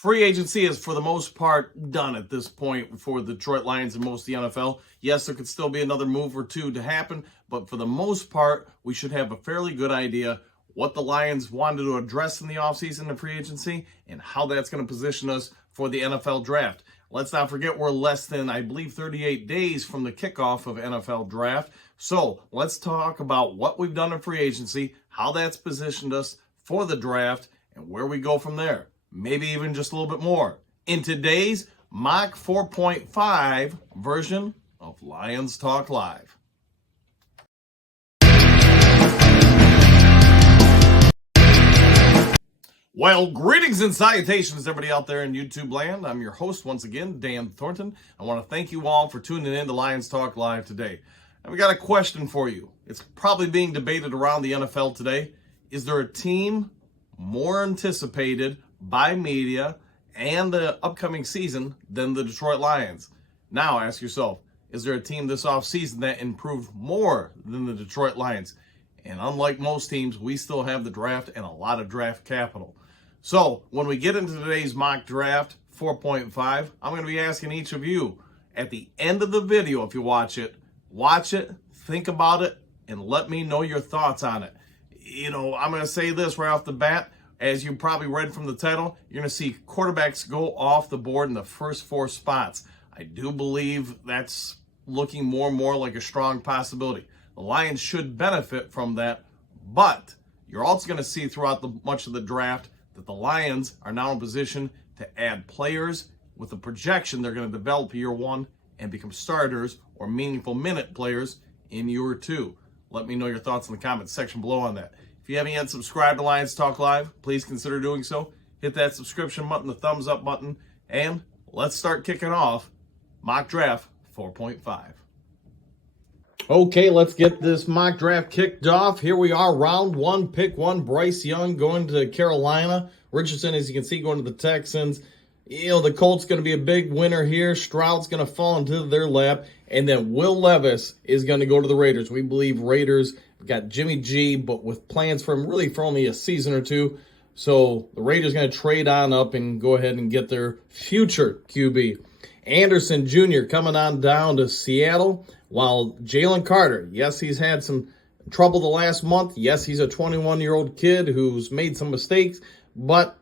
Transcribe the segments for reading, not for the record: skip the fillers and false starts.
Free agency is, for the most part, done at this point for the Detroit Lions and most of the NFL. Yes, there could still be another move or two to happen, but for the most part, we should have a fairly good idea what the Lions wanted to address in the offseason and free agency and how that's going to position us for the NFL draft. Let's not forget we're less than, I believe, 38 days from the kickoff of NFL draft. So let's talk about what we've done in free agency, how that's positioned us for the draft, and where we go from there. Maybe even just a little bit more in today's Mock 4.5 version of Lions Talk Live. Well, greetings and salutations, everybody out there in YouTube land. I'm your host once again, Dan Thornton. I want to thank you all for tuning in to Lions Talk Live today. And we got a question for you. It's probably being debated around the NFL today. Is there a team more anticipated by media and the upcoming season than the Detroit Lions? Now ask yourself, is there a team this offseason that improved more than the Detroit Lions? And unlike most teams, we still have the draft and a lot of draft capital. So when we get into today's mock draft 4.5, I'm going to be asking each of you at the end of the video, if you watch it, think about it, and let me know your thoughts on it. You know, I'm going to say this right off the bat. As you probably read from the title, you're going to see quarterbacks go off the board in the first 4 spots. I do believe that's looking more and more like a strong possibility. The Lions should benefit from that, but you're also going to see throughout much of the draft that the Lions are now in position to add players with a projection they're going to develop year 1 and become starters or meaningful minute players in year 2. Let me know your thoughts in the comments section below on that. If you haven't yet subscribed to Lions Talk Live, please consider doing so. Hit that subscription button, the thumbs up button, and let's start kicking off Mock Draft 4.5. Okay, let's get this mock draft kicked off. Here we are, round 1, pick 1, Bryce Young going to Carolina. Richardson, as you can see, going to the Texans. You know, the Colts going to be a big winner here. Stroud's going to fall into their lap. And then Will Levis is going to go to the Raiders. We believe Raiders got Jimmy G, but with plans for him really for only a season or two. So the Raiders going to trade on up and go ahead and get their future QB. Anderson Jr. coming on down to Seattle, while Jalen Carter, yes, he's had some trouble the last month. Yes, he's a 21-year-old kid who's made some mistakes, but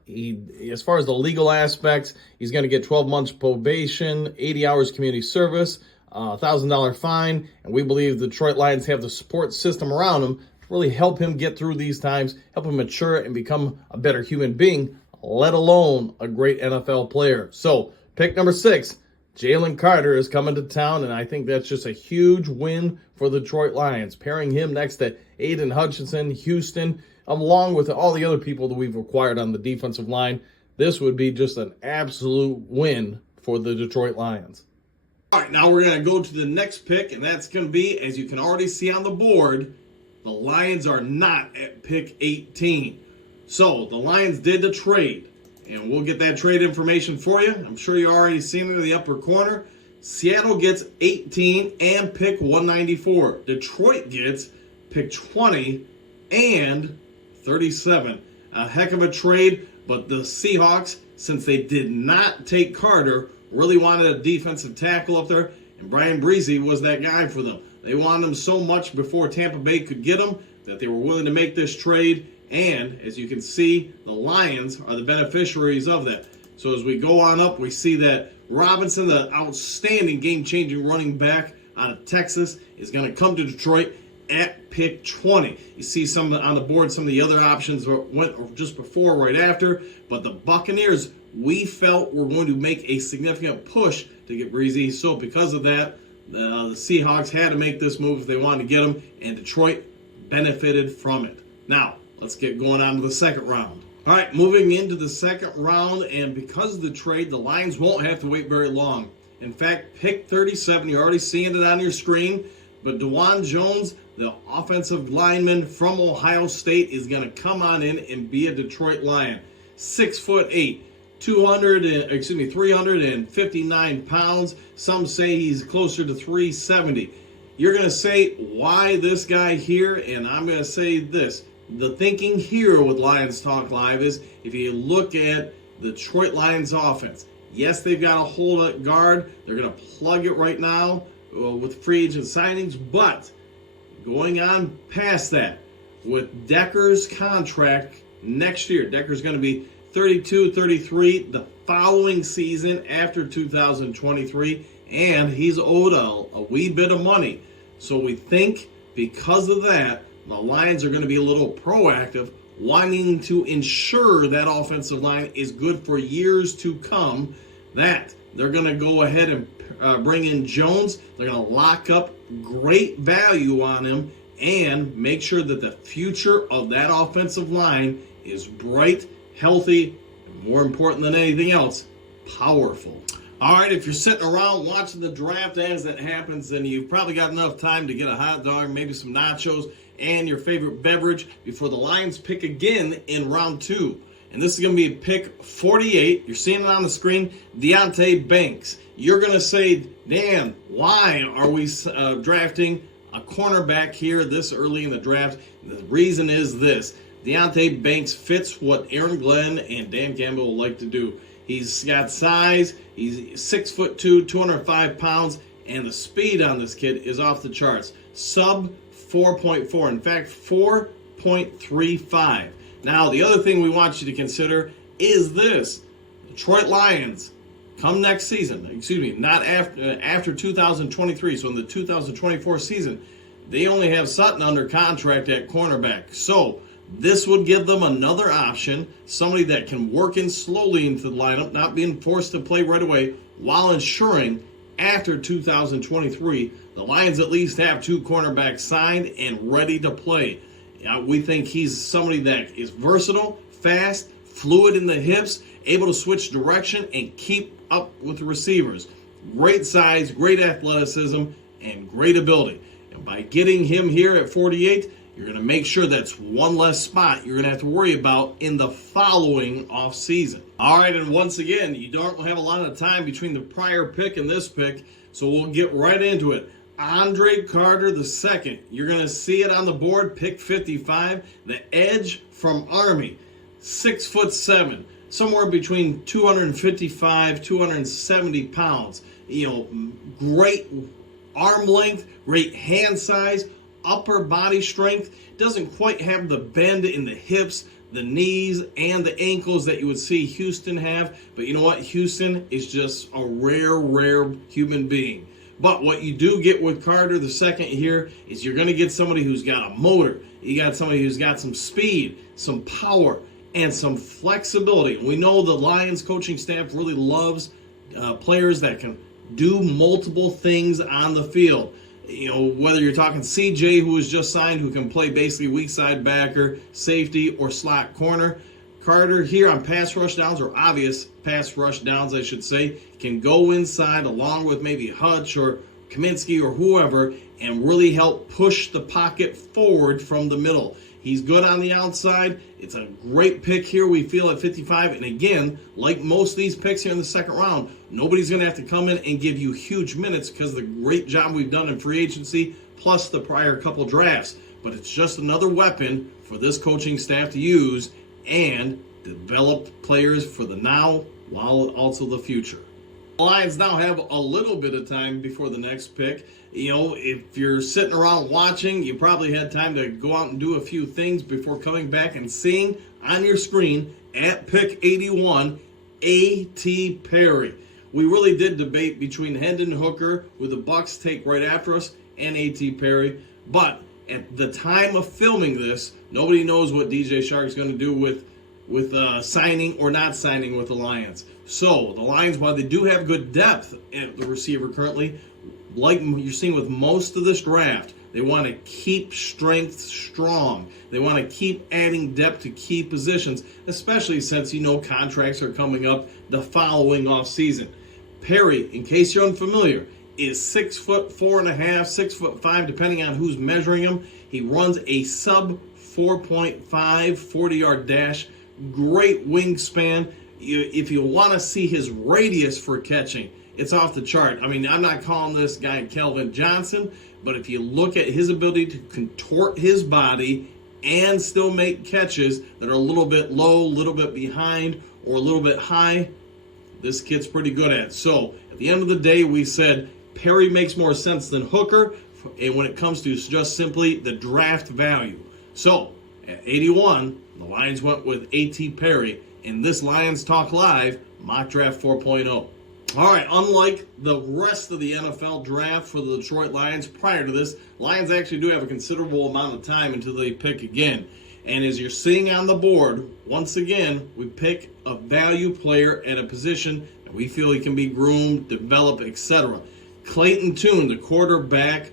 as far as the legal aspects, he's going to get 12 months probation, 80 hours community service, $1,000 fine, and we believe the Detroit Lions have the support system around him to really help him get through these times, help him mature and become a better human being, let alone a great NFL player. So, pick number 6, Jalen Carter is coming to town, and I think that's just a huge win for the Detroit Lions. Pairing him next to Aiden Hutchinson, Houston, along with all the other people that we've acquired on the defensive line, this would be just an absolute win for the Detroit Lions. All right, now we're going to go to the next pick, and that's going to be, as you can already see on the board, the Lions are not at pick 18. So the Lions did the trade. And we'll get that trade information for you. I'm sure you already seen it in the upper corner. Seattle gets 18 and pick 194. Detroit gets pick 20 and 37. A heck of a trade, but the Seahawks, since they did not take Carter, really wanted a defensive tackle up there, and Brian Breezy was that guy for them. They wanted him so much before Tampa Bay could get him that they were willing to make this trade. And as you can see, the Lions are the beneficiaries of that. So as we go on up, we see that Robinson, the outstanding game-changing running back out of Texas, is going to come to Detroit at pick 20. You see some on the board, some of the other options went just before, right after. But the Buccaneers, we felt were going to make a significant push to get Breezy. So because of that, the Seahawks had to make this move if they wanted to get him, and Detroit benefited from it. Now, let's get going on to the second round. All right, moving into the second round, and because of the trade, the Lions won't have to wait very long. In fact, pick 37, you're already seeing it on your screen, but Dawand Jones, the offensive lineman from Ohio State, is going to come on in and be a Detroit Lion. 6'8", 359 pounds. Some say he's closer to 370. You're going to say, why this guy here? And I'm going to say this. The thinking here with Lions Talk Live is if you look at the Detroit Lions offense. Yes, they've got a hold at guard. They're going to plug it right now with free agent signings, but going on past that, with Decker's contract next year, Decker's going to be 32, 33 the following season after 2023, and he's owed a wee bit of money. So we think because of that, the Lions are going to be a little proactive, wanting to ensure that offensive line is good for years to come. That they're going to go ahead and bring in Jones. They're going to lock up great value on him and make sure that the future of that offensive line is bright, healthy, and more important than anything else, powerful. All right, if you're sitting around watching the draft as it happens, then you've probably got enough time to get a hot dog, maybe some nachos, and your favorite beverage before the Lions pick again in round 2. And this is going to be pick 48. You're seeing it on the screen, Deonte Banks. You're going to say, Dan, why are we drafting a cornerback here this early in the draft? The reason is this. Deonte Banks fits what Aaron Glenn and Dan Campbell will like to do. He's got size. He's 6'2", 205 pounds, and the speed on this kid is off the charts. Sub 4.4. In fact, 4.35. Now, the other thing we want you to consider is this. Detroit Lions, come next season, not after 2023, so in the 2024 season, they only have Sutton under contract at cornerback. So this would give them another option, somebody that can work in slowly into the lineup, not being forced to play right away, while ensuring after 2023, the Lions at least have 2 cornerbacks signed and ready to play. We think he's somebody that is versatile, fast, fluid in the hips, able to switch direction and keep up with the receivers. Great size, great athleticism, and great ability. And by getting him here at 48, you're going to make sure that's one less spot you're going to have to worry about in the following offseason. All right, and once again, you don't have a lot of time between the prior pick and this pick, so we'll get right into it. Andre Carter II. You're going to see it on the board, pick 55. The edge from Army, 6'7", somewhere between 255, 270 pounds. Great arm length, great hand size, upper body strength. Doesn't quite have the bend in the hips, the knees, and the ankles that you would see Houston have. But you know what? Houston is just a rare human being. But what you do get with Carter II here is you're going to get somebody who's got a motor. You got somebody who's got some speed, some power, and some flexibility. We know the Lions coaching staff really loves players that can do multiple things on the field. Whether you're talking CJ, who was just signed, who can play basically weak side backer, safety, or slot corner. Carter here on pass rush downs, or obvious pass rush downs, I should say, can go inside along with maybe Hutch or Kaminsky or whoever and really help push the pocket forward from the middle. He's good on the outside. It's a great pick here, we feel, at 55. And again, like most of these picks here in the second round, nobody's going to have to come in and give you huge minutes because of the great job we've done in free agency, plus the prior couple drafts. But it's just another weapon for this coaching staff to use and develop players for the now while also the future. The Lions now have a little bit of time before the next pick. If you're sitting around watching, you probably had time to go out and do a few things before coming back and seeing on your screen at pick 81, A.T. Perry. We really did debate between Hendon Hooker, who the Bucs take right after us, and A.T. Perry. But at the time of filming this, nobody knows what DJ Chark's going to do with signing or not signing with the Lions. So the Lions, while they do have good depth at the receiver currently, like you're seeing with most of this draft, they want to keep strength strong. They want to keep adding depth to key positions, especially since contracts are coming up the following offseason. Perry, in case you're unfamiliar, is 6'4.5", 6'5", depending on who's measuring him. He runs a sub 4.5 40-yard dash. Great wingspan. If you want to see his radius for catching, it's off the chart. I'm not calling this guy Kelvin Johnson, but if you look at his ability to contort his body and still make catches that are a little bit low, a little bit behind, or a little bit high, this kid's pretty good at. So at the end of the day, we said Perry makes more sense than Hooker, and when it comes to just simply the draft value. So at 81, the Lions went with A.T. Perry in this Lions Talk Live Mock Draft 4.0. All right, unlike the rest of the NFL draft for the Detroit Lions prior to this, Lions actually do have a considerable amount of time until they pick again. And as you're seeing on the board, once again, we pick a value player at a position that we feel he can be groomed, developed, etc. Clayton Tune, the quarterback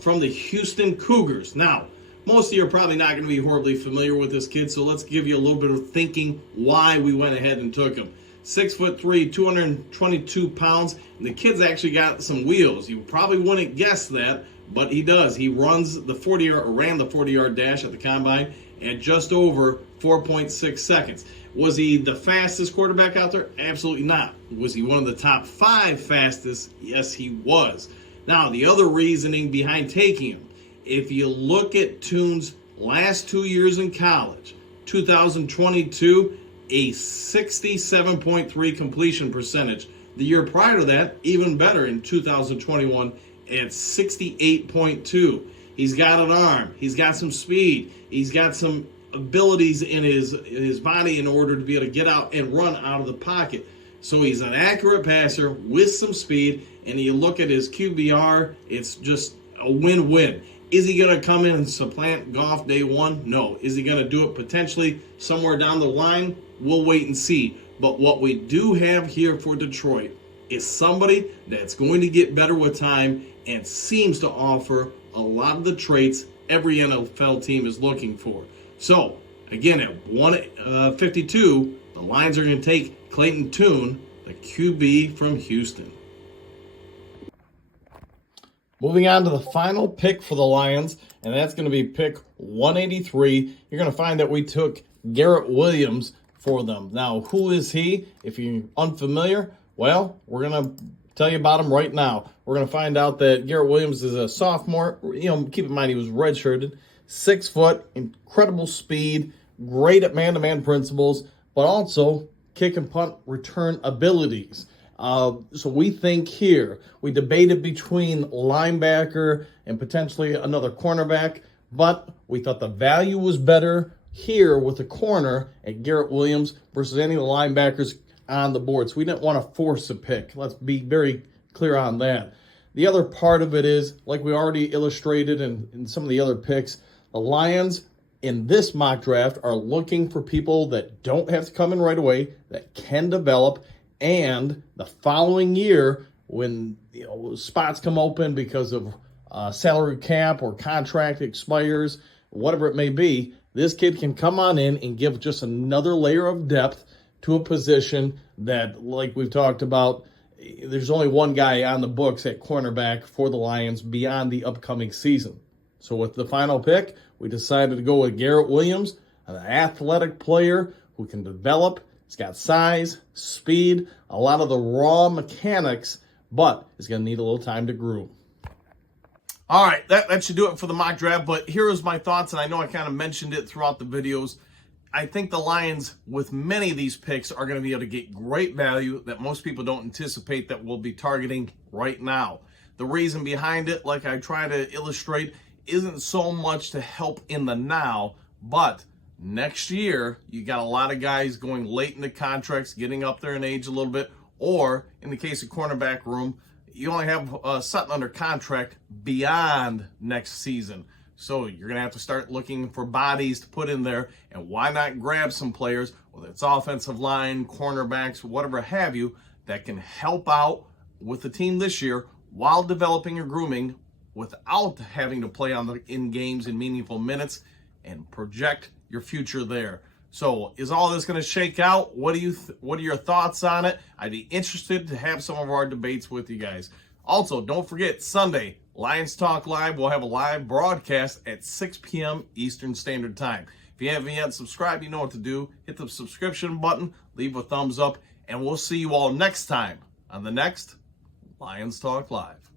from the Houston Cougars. Now, most of you are probably not going to be horribly familiar with this kid, so let's give you a little bit of thinking why we went ahead and took him. 6'3", 222 pounds, and the kid's actually got some wheels. You probably wouldn't guess that, but he does. He runs the 40-yard, or ran the 40-yard dash at the combine at just over 4.6 seconds. Was he the fastest quarterback out there? Absolutely not. Was he one of the top 5 fastest? Yes, he was. Now, the other reasoning behind taking him, if you look at Tune's last 2 years in college, 2022, a 67.3 completion percentage. The year prior to that, even better in 2021 at 68.2. He's got an arm. He's got some speed. He's got some abilities in his body in order to be able to get out and run out of the pocket. So he's an accurate passer with some speed, and you look at his QBR, it's just a win-win. Is he going to come in and supplant Goff day one? No. Is he going to do it potentially somewhere down the line? We'll wait and see. But what we do have here for Detroit is somebody that's going to get better with time and seems to offer a lot of the traits every NFL team is looking for. So, again, at 152, the Lions are going to take Clayton Tune, the QB from Houston. Moving on to the final pick for the Lions, and that's going to be pick 183. You're going to find that we took Garrett Williams for them. Now, who is he? If you're unfamiliar, well, we're going to tell you about him right now. We're going to find out that Garrett Williams is a sophomore. Keep in mind he was redshirted. 6 foot, incredible speed, great at man-to-man principles, but also kick and punt return abilities. So we think here, we debated between linebacker and potentially another cornerback, but we thought the value was better here with the corner at Garrett Williams versus any of the linebackers on the board. So we didn't want to force a pick. Let's be very clear on that. The other part of it is, like we already illustrated in some of the other picks, the Lions in this mock draft are looking for people that don't have to come in right away, that can develop, and the following year, when spots come open because of salary cap or contract expires, whatever it may be, this kid can come on in and give just another layer of depth to a position that, like we've talked about, there's only one guy on the books at cornerback for the Lions beyond the upcoming season. So with the final pick, we decided to go with Garrett Williams, an athletic player who can develop. He's got size, speed, a lot of the raw mechanics, but is going to need a little time to groom. All right, that should do it for the mock draft, but here is my thoughts, and I know I kind of mentioned it throughout the videos. I think the Lions, with many of these picks, are going to be able to get great value that most people don't anticipate that we'll be targeting right now. The reason behind it, like I try to illustrate, isn't so much to help in the now, but next year, you got a lot of guys going late into contracts, getting up there in age a little bit, or in the case of cornerback room, you only have Sutton under contract beyond next season. So you're going to have to start looking for bodies to put in there, and why not grab some players, whether it's offensive line, cornerbacks, whatever have you, that can help out with the team this year while developing your grooming without having to play in games in meaningful minutes and project your future there. So is all this going to shake out? What are your thoughts on it? I'd be interested to have some of our debates with you guys. Also, don't forget, Sunday, Lions Talk Live. We'll have a live broadcast at 6 p.m. Eastern Standard Time. If you haven't yet subscribed, you know what to do. Hit the subscription button, leave a thumbs up, and we'll see you all next time on the next Lions Talk Live.